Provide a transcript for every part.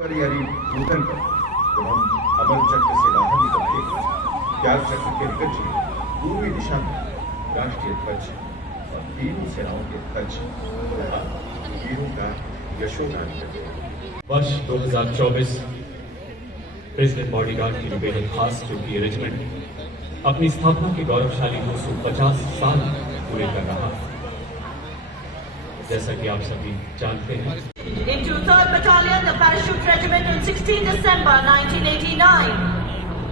यानी भूतल पर जब हम अमर चक्र से बाहर निकलते हैं, ज्ञान चक्र के निकट चले पूर्वी दिशा में राष्ट्रीय ध्वज और तीनों सेनाओं के ध्वज तथा वीरों का यशोगान करते हैं। वर्ष 2024 प्रेसिडेंट बॉडीगार्ड की बेहद खास चूंकि रेजिमेंट अपनी स्थापना के गौरवशाली 250 साल पूरे कर रहा है। जैसा कि आप सभी जानते हैं, Into 3rd Battalion, the Parachute Regiment on 16 December 1989.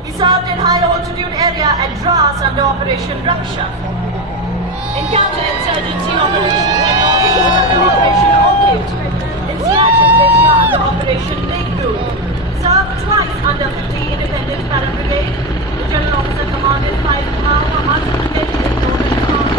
He served in high altitude area at Dras under Operation Raksha. In counter-insurgency operations in Northeast under Operation Orchid. In Siachen Glacier under Operation Lake Blue. Served twice under 50 Independent Para Brigade. The General Officer commanded 5 Mao Artillery Brigade in Northern Command.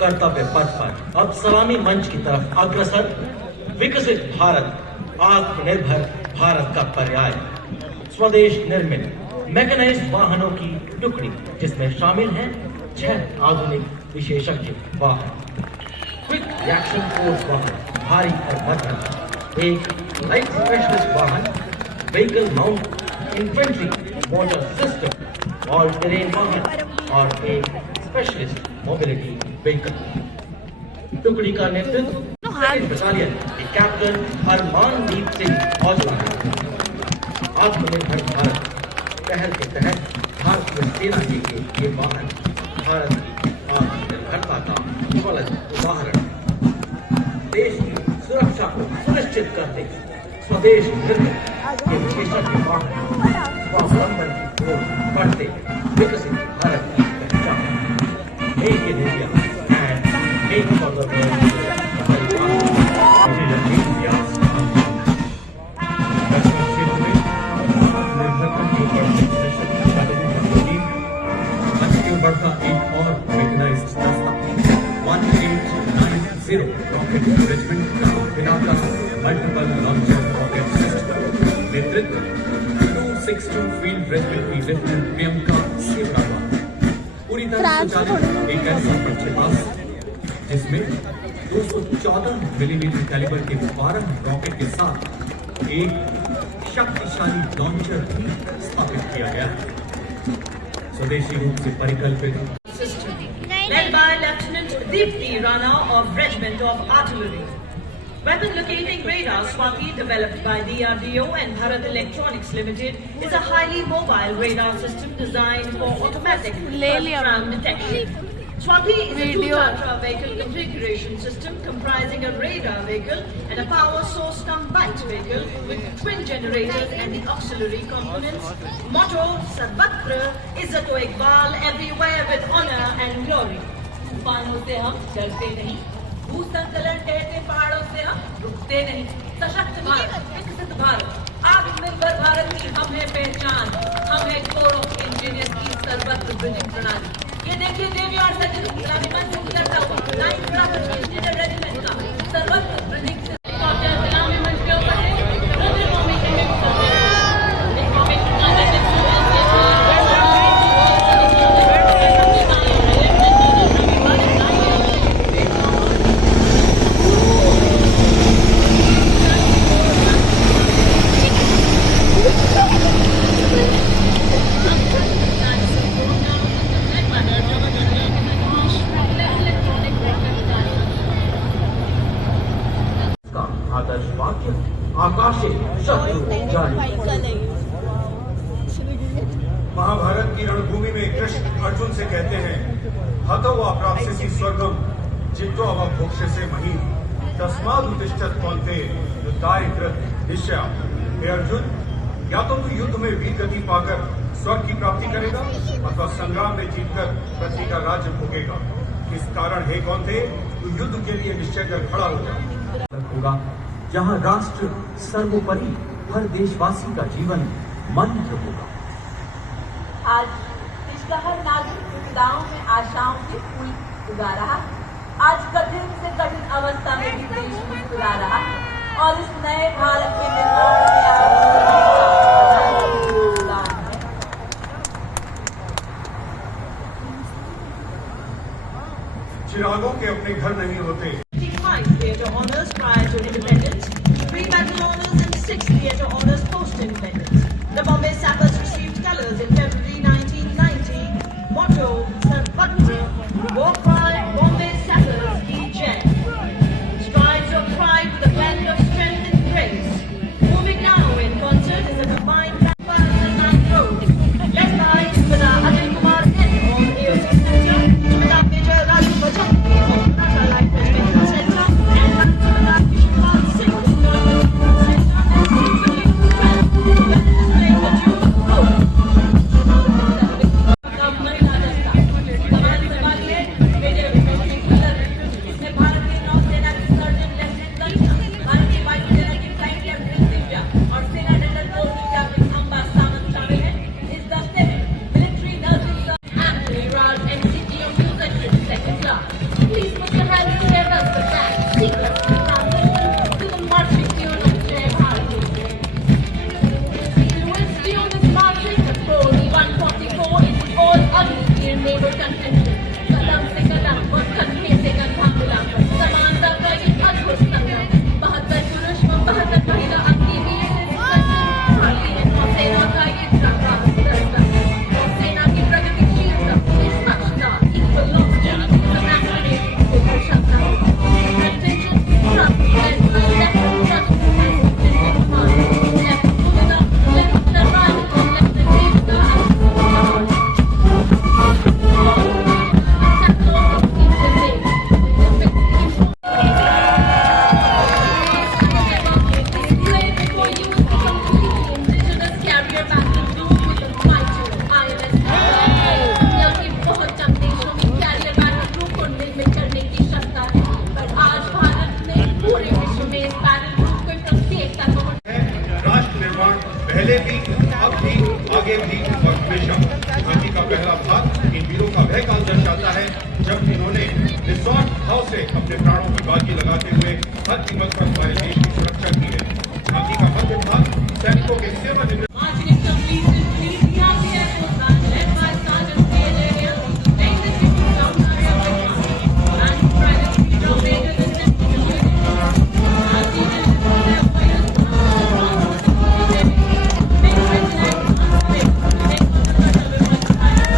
कर्तव्य पथ पर अब सलामी मंच की तरफ अग्रसर विकसित भारत आत्मनिर्भर भारत का पर्याय स्वदेश निर्मित मैकेनाइज्ड वाहनों की टुकड़ी जिसमें शामिल हैं 6 आधुनिक विशेषज्ञ वाहन, क्विक रिएक्शन फोर्स वाहन भारी और मध्यम, एक लाइट स्पेशलिस्ट वाहन, vehicle mount infantry motor system all terrain वाहन और एक स्पेशलिस्ट मोबिलिटी व्हीकल। टुकड़ी का नेतृत्व बटालियन के कैप्टन हरमानदीप सिंह औजला। आत्मनिर्भर भारत पहल के तहत भारतीय सेना के ये वाहन भारत की आत्मनिर्भरता का ज्वलंत उदाहरण, देश की सुरक्षा को सुनिश्चित करते स्वदेश निर्मित के विशेषज्ञ वाहन स्वावलंबन की ओर बढ़ते विकसित भारत की पहचान। Make in India and make for the world. बढ़ता एक और मैकेनाइज्ड दस्ता 1890 रॉकेट रेजिमेंट का Pinaka multiple launcher rocket system नेतृत्व 262 फील्ड रेजिमेंट की लेफ्टिनेंट प्रियंका सेवरावा पूरी तरह संचालित एक ऐसा प्रक्षेपास्त्र जिसमें 214 मिलीमीटर कैलिबर के 12 रॉकेट के साथ एक शक्तिशाली लॉन्चर भी स्थापित किया गया है। स्वदेशी रूप से परिकल्पित led by Lieutenant Deepti Rana of Regiment of Artillery. Weapon locating radar Swati, developed by DRDO and Bharat Electronics Limited, is a highly mobile radar system designed for automatic ground detection. Swati is a two-tatra vehicle configuration system comprising a radar vehicle and a power source cum-bite vehicle with twin generators and the auxiliary components. Motto: Sarvatra Izzato Iqbal, everywhere with honor and glory. तूफानों से हम डरते नहीं, भूसंकलन कहते पहाड़ों से हम रुकते नहीं। सशक्त भारत, विकसित भारत, आत्मनिर्भर भारत की हम है पहचान। हम है कोर ऑफ इंजीनियर्स की सर्वत्र ब्रिजिंग प्रणाली। ये देखिए देवी और सचिन गुलाबी मंच उतरता हुआ 9th ब्राह्मण इंजीनियर रेजिमेंट का सर्वत्र ब्रिजिंग सलामी मंच के ऊपर है। आदर्श वाक्य आकाशे शत्रु जाने। महाभारत की रणभूमि में कृष्ण अर्जुन से कहते हैं, हतो वा प्राप्स्यसि स्वर्गम जित्वा वा भोक्ष्यसे महीम् तस्माद् उत्तिष्ठत् कौन्तेय युद्धाय कृत निश्चय। हे अर्जुन, या तो तू युद्ध में वीर गति पाकर स्वर्ग की प्राप्ति करेगा अथवा संग्राम में जीतकर पृथ्वी का राज्य भोगेगा। इस कारण हे कौन्तेय, तू युद्ध के लिए निश्चय कर खड़ा हो जा। जहाँ राष्ट्र सर्वोपरि हर देशवासी का जीवन मंत्र होगा। आज का हर नागरिक विविधाओं में आशाओं के फूल उगा रहा। आज कठिन से कठिन अवस्था में भी देश मुस्कुरा रहा और इस नए भारत के निर्माण में आज योगदान है। चिरागों के अपने घर नहीं होते। 55 theatre honours prior to independence, 3 battle honours and 6 theatre honours post-independence. The Bombay Sappers received colours in February 1990. Motto, Sarvatra, War Cry, Bombay Sappers Ki Jai. Strides of pride with a blend of strength and grace. Moving now in concert is a combined band and night road. Led by Subhada Ajay Kumar N on AOC Center, Subhada Major Raju Bajampi on Nata Life Residential Center, and Subhada Kishore Singh on Center, and Symphony 12, that is playing the tune Road. महिला दस्ता कमान संभालिए मेजर विश्वजीत कलर इसमें भारत की नौसेना की surgeon lieutenant दर्शना, भारत की वायुसेना की फ्लाइट लेफ्टिनेंट दिव्या और सेना जनरल पोस्ट कैप्टन अंबा सामंत शामिल हैं। इस दस्ते में military nursing Anthony Raj MCG of Music second class. Please put your hands together for that sequence transition to the marching tune of Jai Bharat. Fluency on this marching patrol E-144 is all ugly near neighbor contention. कदम से कदम और कंधे से कंधा मिलाकर समानता का ये अद्भुत संगम। 72 पुरुष व 72 महिला अग्निवीर से सज्जन भारतीय नौसेना का ये जागृत दस्ता। नौसेना की प्रगतिशीलता, निष्पक्षता, equality is a acronym for क्षमता। Contingent from led by Lieutenant Raju as Lieutenant Command, Left Subhada, Lieutenant Raju and Lieutenant Devda as Command. राष्ट्र निर्माण पहले भी, अब भी, आगे भी और हमेशा। झांकी का पहला भाग इन वीरों का वह काल दर्शाता है जब इन्होंने निस्वार्थ भाव से अपने प्राणों की बाजी लगाते हुए हर कीमत पर हमारे देश की सुरक्षा की है। झांकी का मध्य भाग सैनिकों के सेवानिवृत्त Marching is completed. Please be happy and Sultan, led by Sergeant K.J. Hill, playing the tribute to Arya Bajaj, and Private Peter Major Lieutenant Julian as he did for their warriors, Big Regiment, Smith, take on the Colonel Vimal Chhaya.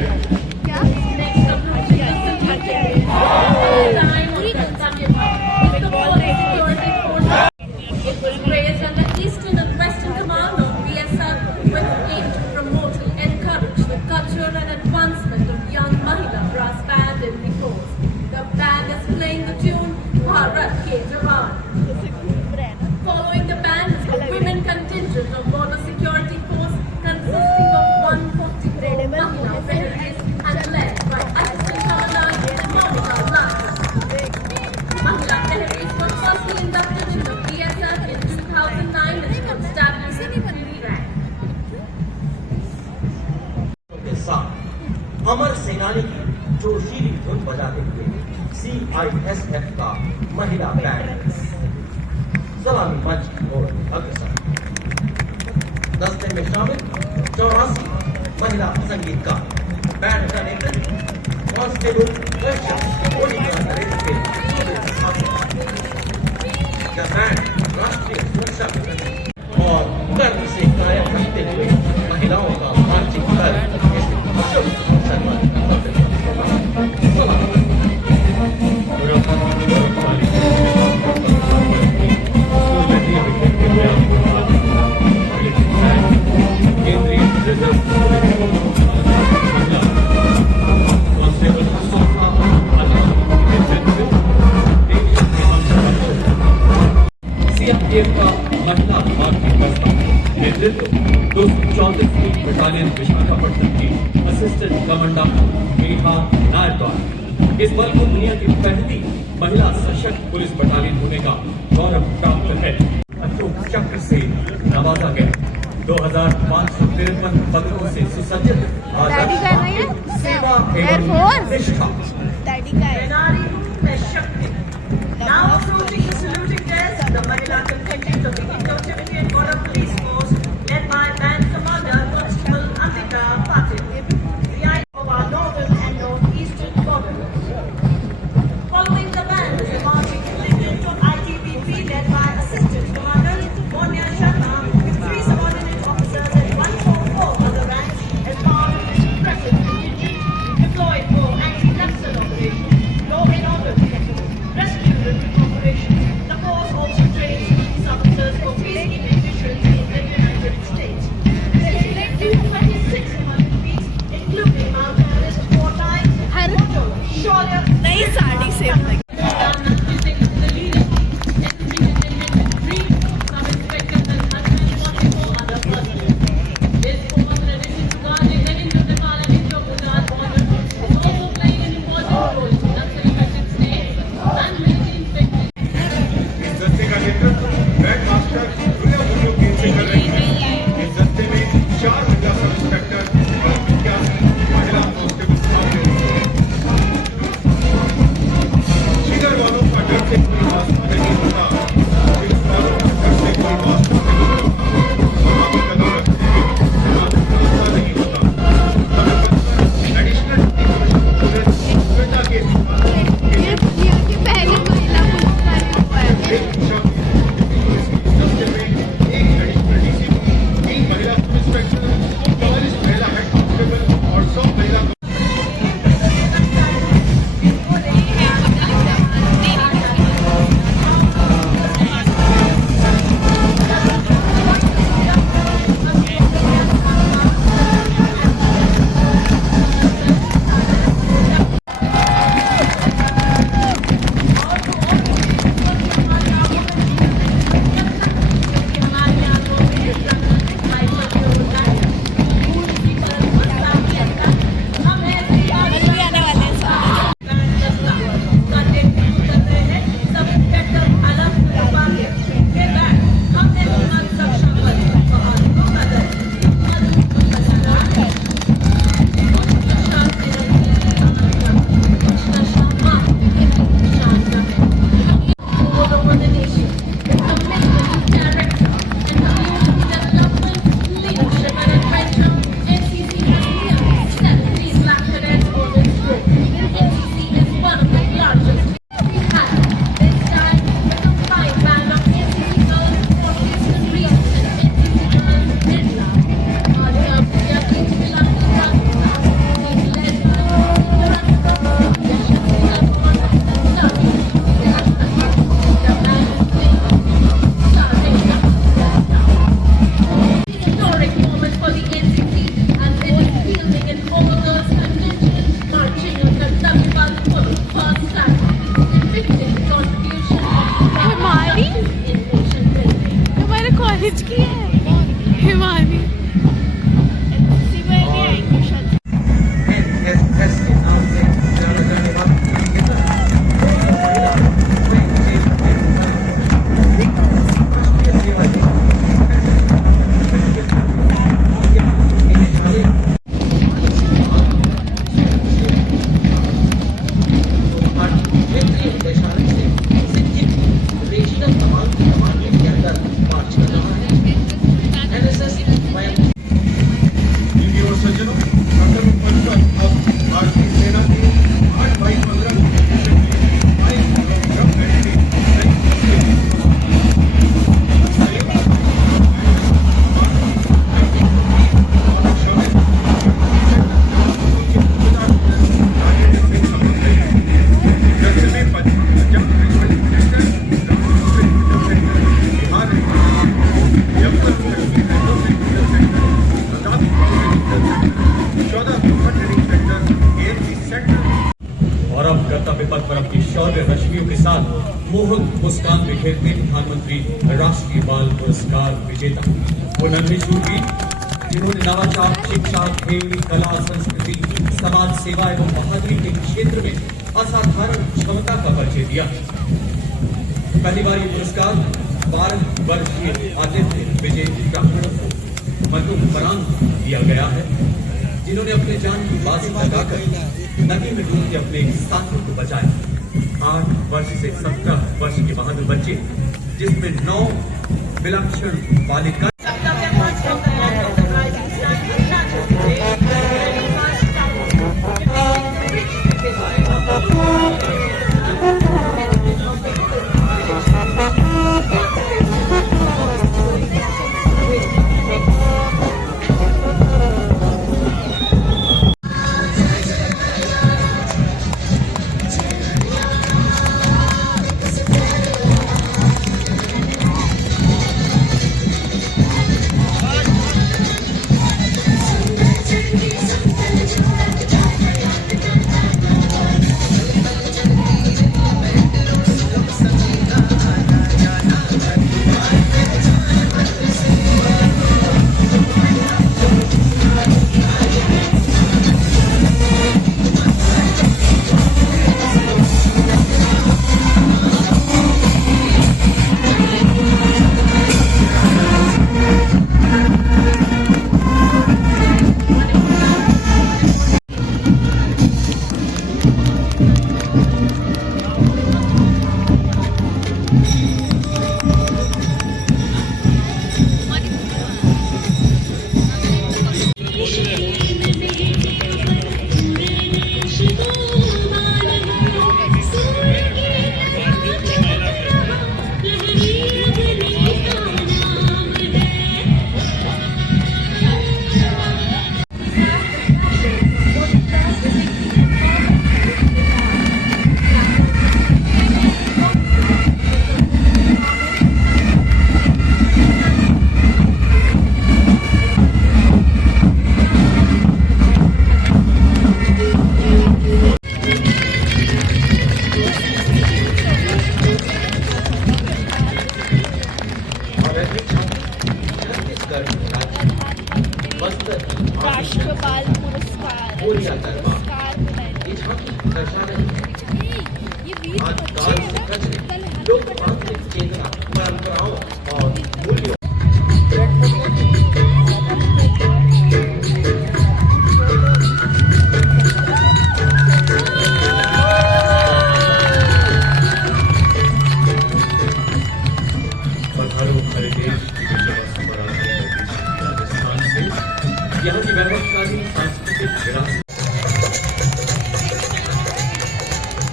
Next, approaching the city time of Kentucky with the Border Security Force. It was raised under Eastern and Western Command of BSF with aim to promote and encourage the culture and advancement of young Mahila brass band in the force. The band is playing the tune Bharat Ke Jawan. Following the band is the women contingent of Border Security Force consisting of 144 Mahila veterans and led by Assistant Commandant Monica Lata. Mahila veterans were firstly inducted into the BSF in 2009 and established in the rank. के साथ अमर सेनानी की जोशीली धुन बजाते हुए CISF का महिला बैंड सलामी मंच की ओर अग्रसर। दस्ते में शामिल 84 महिला संगीतकार, बैंड का नेतृत्व कांस्टेबल कश्यप मोनिका नरेश के सूबे छात्र। यह बैंड राष्ट्रीय सुरक्षा और गर्व से कायम रखते हुए महिलाओं का मार्चिंग कर इस शुभ अवसर पर सलाम। केंद्रीय रिजर्व कांस्टेबल सीआरपीएफ का महिला विभाग की बस्ता नेतृत्व 234 बटालियन विशाखापट्टनम की असिस्टेंट कमांडेंट मेघा नायर द्वारा इस बल को दुनिया की पहली महिला सशक्त पुलिस बटालियन होने का गौरव प्राप्त है। अशोक चक्र से नवाजा गया 2553 पदकों से सुसज्जित आदर्श सेवा एवं निष्ठा। Nari Peshakti. Now approaching the saluting desk, the Mahila contingent of the Indo-Tibetan Border Police Force, led by Band Commander Constable Ambika Patil, the eye of our northern and northeastern borders. Following the band is the marching contingent of ITBP, led by Assistant Commander Monya Sharma, with 3 subordinate officers and 144 other ranks as part of this impressive contingent deployed for anti-nexus 14 विभिन्न training centre AMC centre. और अब कर्तव्य पथ पर अपनी शौर्य रश्मियों के साथ मोहक मुस्कान बिखेरते प्रधानमंत्री राष्ट्रीय बाल पुरस्कार विजेता वो नन्हे शूरवीर जिन्होंने नवाचार, शिक्षा, खेल, कला, संस्कृति, समाज सेवा एवं बहादुरी के क्षेत्र में असाधारण क्षमता का परिचय दिया। पहली बार ये पुरस्कार 12 वर्षीय आदित्य विजय ब्राह्मण को मरणोपरांत दिया गया है, जिन्होंने अपने जान की बाजी लगाकर नदी में डूब के अपने साथियों को बचाया। 8 वर्ष से 17 वर्ष के बहादुर बच्चे, जिसमें 9 विलक्षण बालिका राष्ट्रपाल पुरस्कार ये झांकी दर्शा रही है आज काल से कचरे लोकतांत्रिक चेतना, परंपराओं और मूल्यों यहाँ की वैभवशाली सांस्कृतिक विरासत।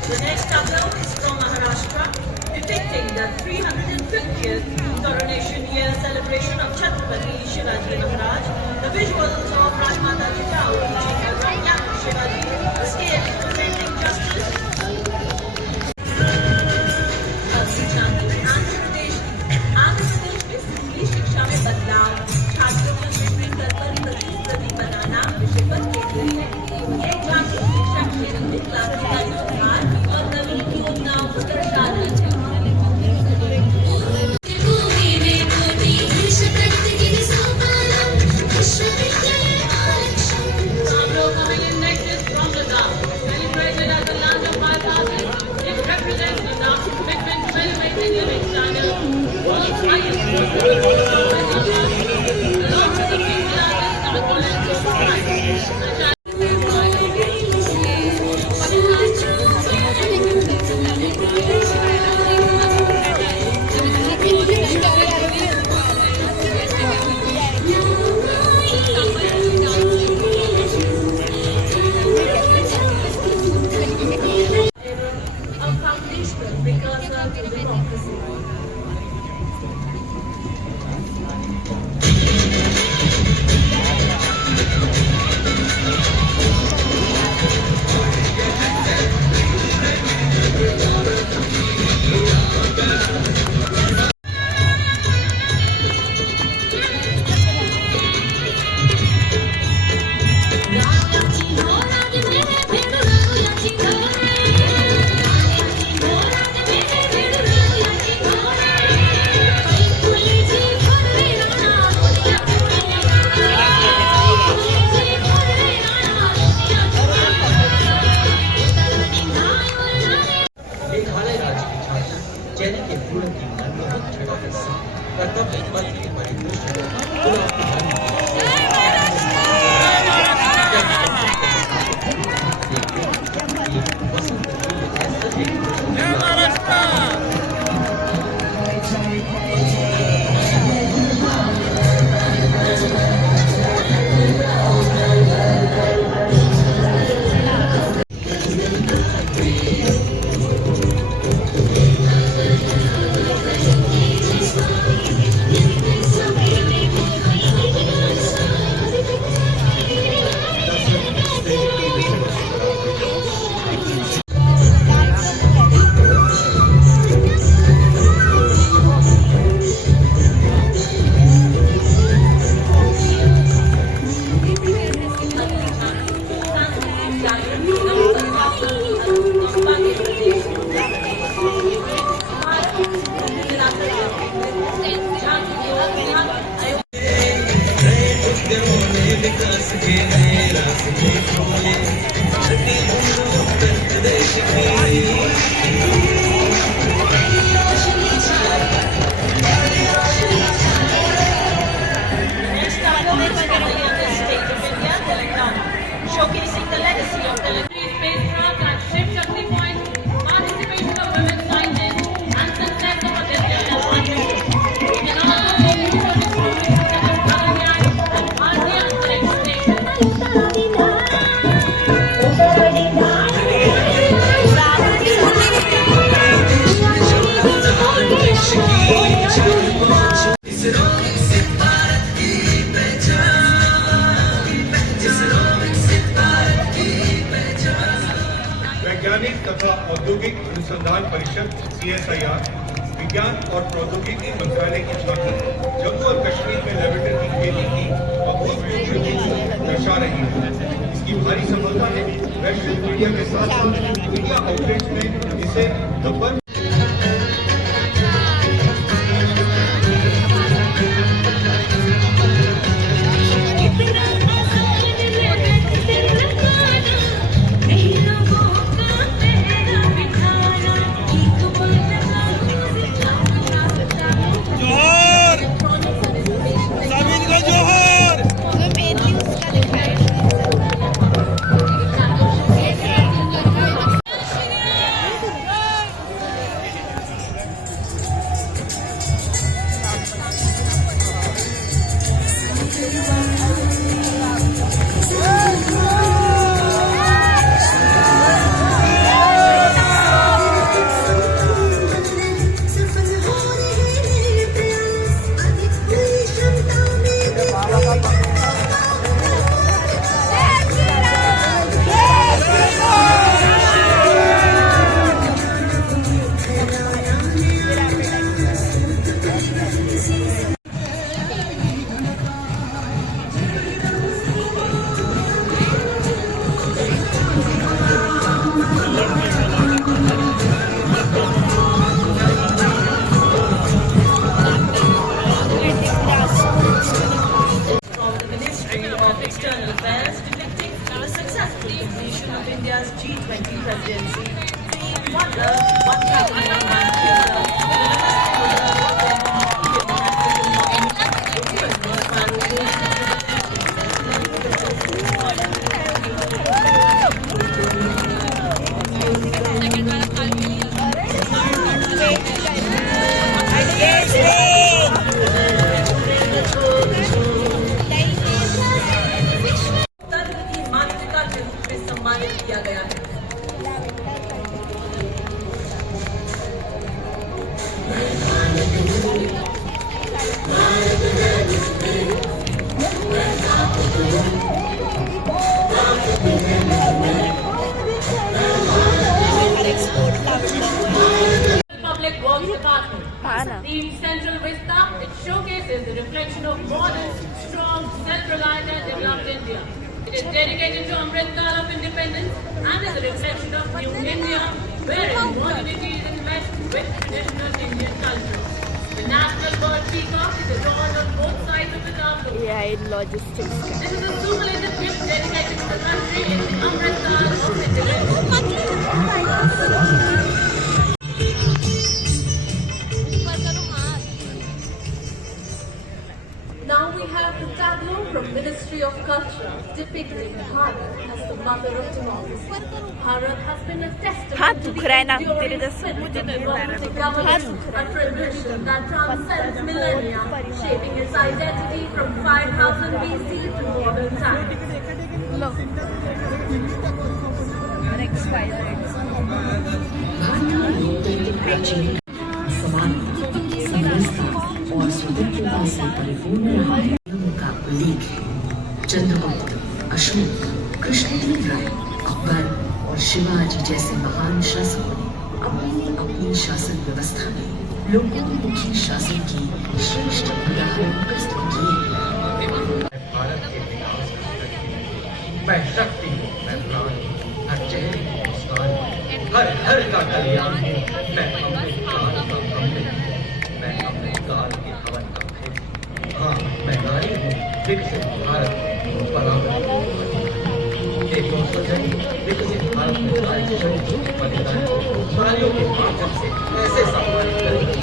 The next tableau is from Maharashtra, depicting the 350th coronation year celebration of Chhatrapati Shivaji Maharaj. The visuals of Rajmata Jitao teaching from young Shivaji, the scale representing justice. Andhra प्रदेश में स्कूली शिक्षा में बदलाव, छात्रों में विभिन्न स्तर पर प्रतिस्पर्धी बनाना विषय पर केंद्रित है। ये झांकी शिक्षा क्षेत्र में क्रांतिकारी सुधार और नवीन योजनाओं को दर्शा रही है। Next up on this state of India, Telangana, showcasing the legacy of Telangana. Spacecraft at Shiv Shakti Point, participation of women scientists, and success of Aditya L1. We can also make use of improvements such as Gaganyaan and Bhartiya Antariksh Station. वैज्ञानिक तथा औद्योगिक अनुसंधान परिषद CSIR विज्ञान और प्रौद्योगिकी मंत्रालय की झांकी जम्मू और कश्मीर में लेवेंडर की खेती की अभूतपूर्व वृद्धि को दर्शा रही है। इसकी भारी सफलता है वैश्विक मीडिया के साथ साथ मीडिया आउटलेट्स में इसे नंबर उसमें मेनली उसका लिखा है। India's G20 presidency. One love, one cup, one किया गया है। Public Works Department. Theme Central Vista, it showcases the reflection of modern, strong, self-reliant and developed India. It is dedicated to Amrit Kaal of independence and is a reflection of New India, wherein modernity is enmeshed with traditional Indian culture. The national bird peacock is adorned on both sides of the tableau. AI logistics. This is a superlative gift dedicated to the country in the Amrit Kaal of independence. Now we have the tableau from Ministry of Culture depicting Bharat as the mother of democracy. Bharat has been a हाथ testament to दुख रहा है the ना, enduring तेरे दस spirit मुझे of नहीं लग रहा है। democratic governance, a tradition that transcends millennia, shaping its identity from 5000 BC to modern times. लो expired. प्राचीन समान समरसता और स्वतंत्रता से परिपूर्ण रहा है का उल्लेख है। चंद्रगुप्त, अशोक, कृष्णदेव राय, अकबर और शिवाजी जैसे महान शासकों ने अपनी शासन व्यवस्था में लोकोन्मुखी शासन की श्रेष्ठ उदाहरण प्रस्तुत किए। भारत के विकास का मैं शक्ति हूँ, मैं प्राण हूँ, हर चेहरे की मुस्कान हूँ, हर हर का कल्याण हूँ, मैं अमृत काल का अमृत हूँ, मैं अमृत काल के हवन का भेद हूँ। हाँ, मैं नारी हूँ, विकसित भारत में परागण। देखो नहीं, विकसित भारत में सारे शहीदों की बलिदान को तालियों के माध्यम से ऐसे सम्मानित करेंगे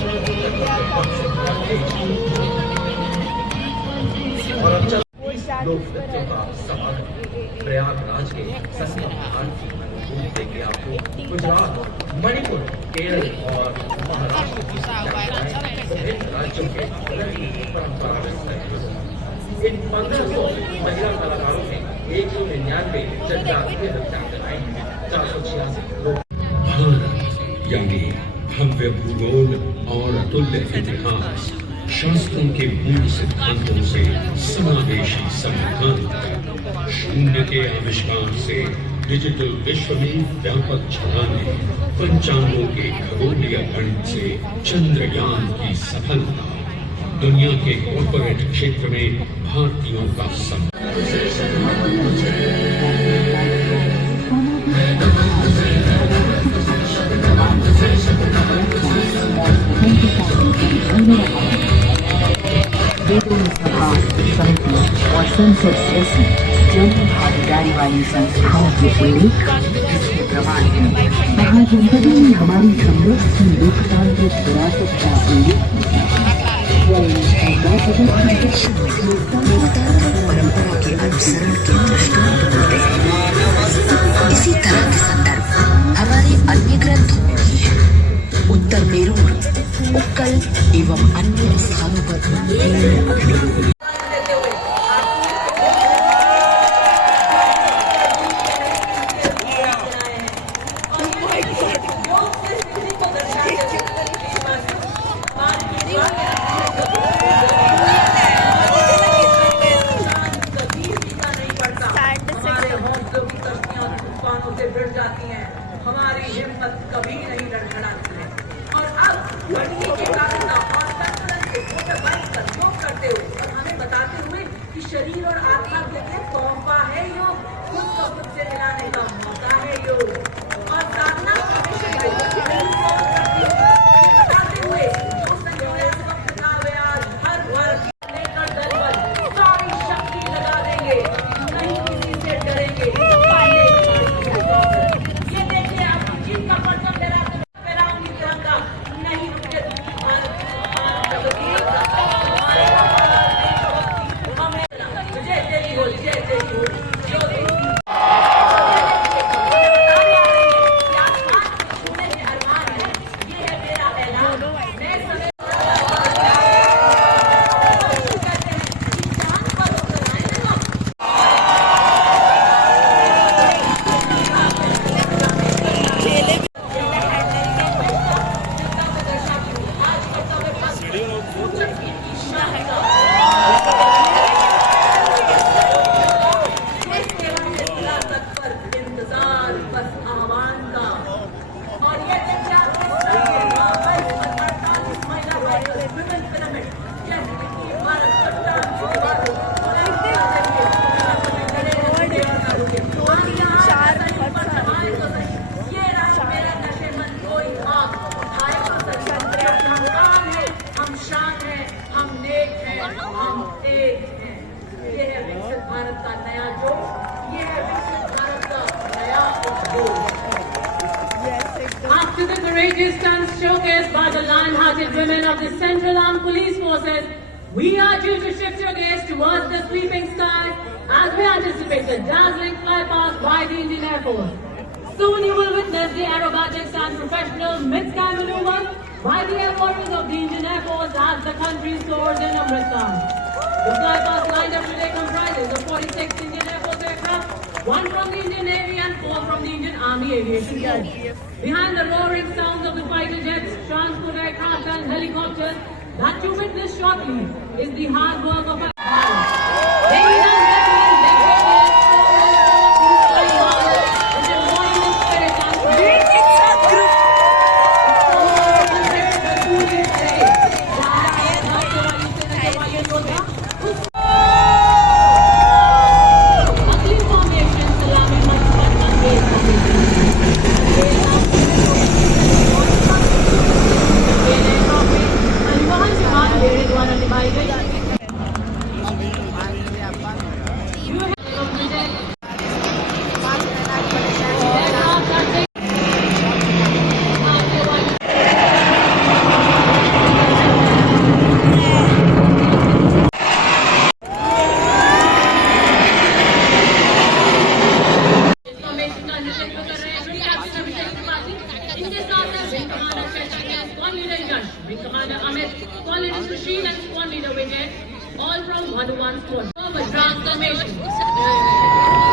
और अब चल लोक नृत्यों का समागम प्रयागराज के संगम घाट की अनुभूति देंगे आपको। गुजरात, मणिपुर, केरल और महाराष्ट्र की विभिन्न राज्यों के परंपरागत नृत्य। इन 1500 महिला कलाकारों ने 199 जनजातीय नृत्यांगनाएं बनाई हैं। 486 लोग। भारत यानी भव्य भूगोल और अतुल्य इतिहास, शास्त्रों के मूल सिद्धांतों से समावेशी संविधान तक, शून्य के आविष्कार से डिजिटल विश्व में व्यापक छलांगे, पंचांगों के खगोलीय गणित से चंद्रयान की सफलता, दुनिया के कॉर्पोरेट क्षेत्र में भारतीयों का और संसद जैसी जन भागीदारी वाली संस्थाओं के उल्लेख इसमें प्रमाण है। महाजनपदों में हमारी समृद्ध की लोकतांत्रिक विरासत का उल्लेख परंपरा के अनुसरण के दृष्टांत होते हैं। इसी तरह के संदर्भ हमारे अन्य ग्रंथों में भी है। उत्तर मेरूर, उक्कल एवं अन्य स्थानों पर हमारी हिम्मत कभी नहीं लड़खड़ाती है। और अब लड़की के कारणता और संतुलन के छोटे बंद कर योग करते हुए और हमें बताते हुए कि शरीर और आत्मा के लिए तोहफा है योग, खुद को खुद से मिलाने का मौका है योग और साधना बताते हुए जो संजोया वक्त का व्याज हर वर्ग लेकर दलबल सारी शक्ति लगा देंगे, नहीं किसी से डरेंगे। After the courageous stunts showcased by the lion-hearted women of the Central Armed Police Forces, we urge you to shift your gaze towards the sweeping skies as we anticipate the dazzling flypast by the Indian Air Force. Soon you will witness the aerobatics and professional mid-sky maneuvers by the Air Forces of the Indian Air Force as the country soars in Amritsar. The flypast lined up today comprises of 46 Indian Air Force aircraft, 1 from the Indian Navy and 4 from the Indian Army Aviation Corps. Behind the roaring sounds of the fighter jets, transport aircraft and helicopters that you witness shortly is the hard work of our pilots. Ladies and gentlemen, let's give a with embodiment spirit and अगली फॉर्मेशन सलामी मंच पर अंग्रेज परिवहन विभाग बेड़े द्वारा निभाई गई Commander, Wing Commander Chetan, Squad Leader Yash, Wing Commander Amit, Squad Leader Sushil and Squad Leader Vijay, all from 101 Squad. Transformation.